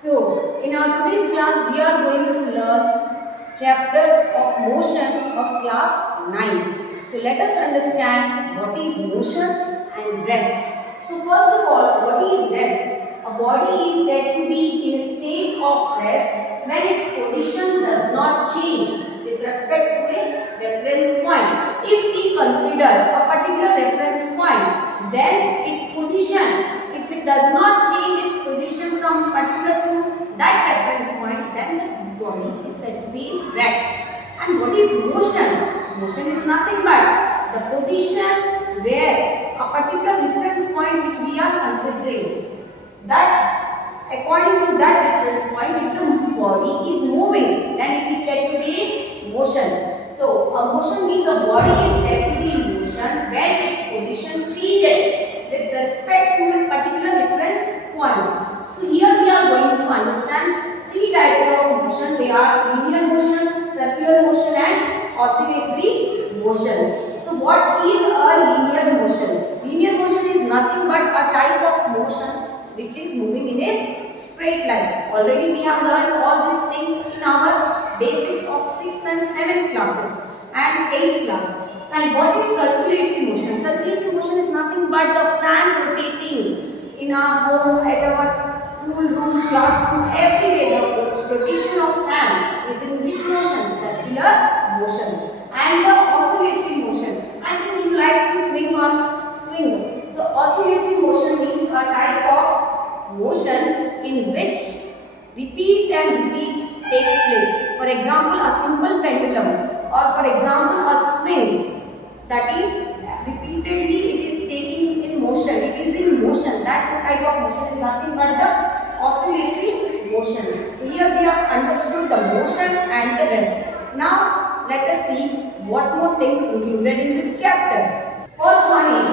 So, in our today's class, we are going to learn chapter of motion of class 9th. So, let us understand what is motion and rest. So, first of all, what is rest? A body is said to be in a state of rest when its position does not change with respect to a reference point. If we consider a particular reference point, then its position, if it does not change its position from particular to that reference point, then the body is said to be in rest. And what is motion? Motion is nothing but the position where a particular reference point which we are considering, that according to that reference point, if the body is moving, then it is said to be in motion. So, a motion means a body is said to be in motion when its position changes with respect to a particular reference point. So, here we are going to understand three types of motion. They are linear motion, circular motion and oscillatory motion. So, what is a linear motion? Linear motion is nothing but a type of motion which is moving in a straight line. Already we have learned all these things in our basics of 6th and 7th classes and 8th class. And what is circulatory motion? Circulatory motion is nothing but the fan rotating in our home, at our school rooms, classrooms, everywhere. The rotation of fan is in which motion? Circular motion. And the oscillatory motion. I think you like to swing. So oscillatory motion means a type of motion in which repeat and repeat takes place. For example, a simple pendulum, or for example a swing, that is repeatedly it is taking in motion, it is in motion. That type of motion is nothing but the oscillatory motion. So here we have understood the motion and the rest. Now let us see what more things included in this chapter. First one is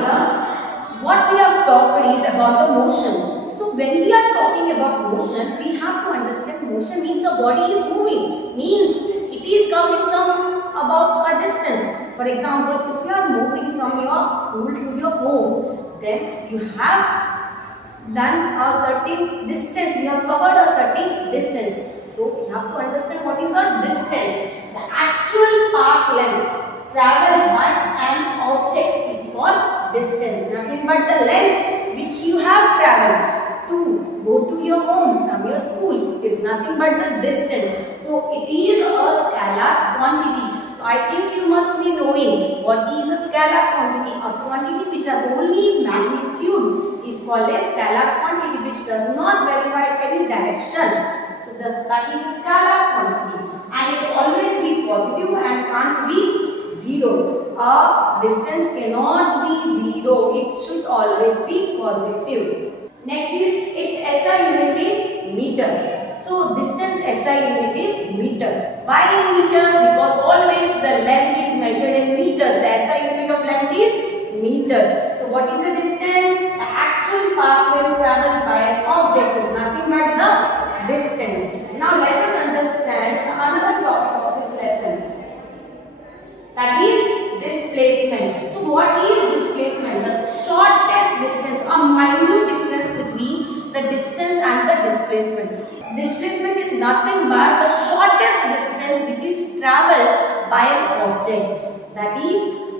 what we have talked is about the motion. So when we are talking about motion, we have to understand motion means a body is moving, means it is coming about a distance. For example, if you are moving from your school to your home, then you have done a certain distance, you have covered a certain distance. So we have to understand what is a distance. The actual path length traveled by an object is called distance. Nothing but the length which you have traveled to go to your home from your school is nothing but the distance. So it is a scalar quantity. So I think you must be knowing what is a scalar quantity. A quantity which has only magnitude is called a scalar quantity, which does not verify any direction. So that is a scalar quantity, and it always be positive and can't be zero. A distance cannot be zero. It should always be positive. Next is its SI unit is meter. So distance SI unit is meter. Why meter? Because always the length is measured in meters. The SI unit of length is meters. So what is the distance? The actual path when traveled by an object is nothing but the distance. Now let us understand another topic of this lesson. That is displacement. So what is displacement? The shortest distance, a minute difference between the distance and the displacement. Displacement is nothing but the shortest distance which is travelled by an object. That is,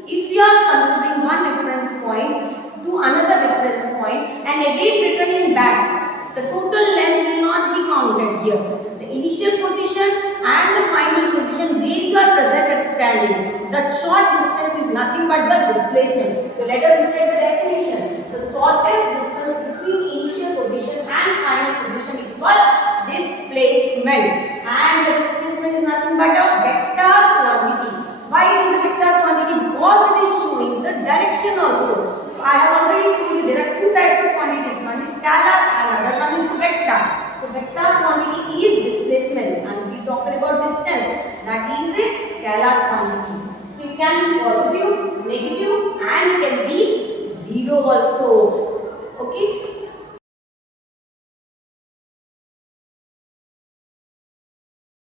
if you are considering one reference point to another reference point and again returning back, the total length will not be counted here. The initial position and the final position where you are present at standing, that short distance is nothing but the displacement. So let us look at the definition. The shortest distance between initial position and final position is called displacement. And the displacement is nothing but a vector quantity. Why it is a vector quantity? Because it is showing the direction also. So I have already told you there are two types of quantities. One is scalar and another one is vector. So vector quantity is displacement, and we talked about distance. That is a scalar quantity. So it can be positive, negative, and can be zero also. Okay.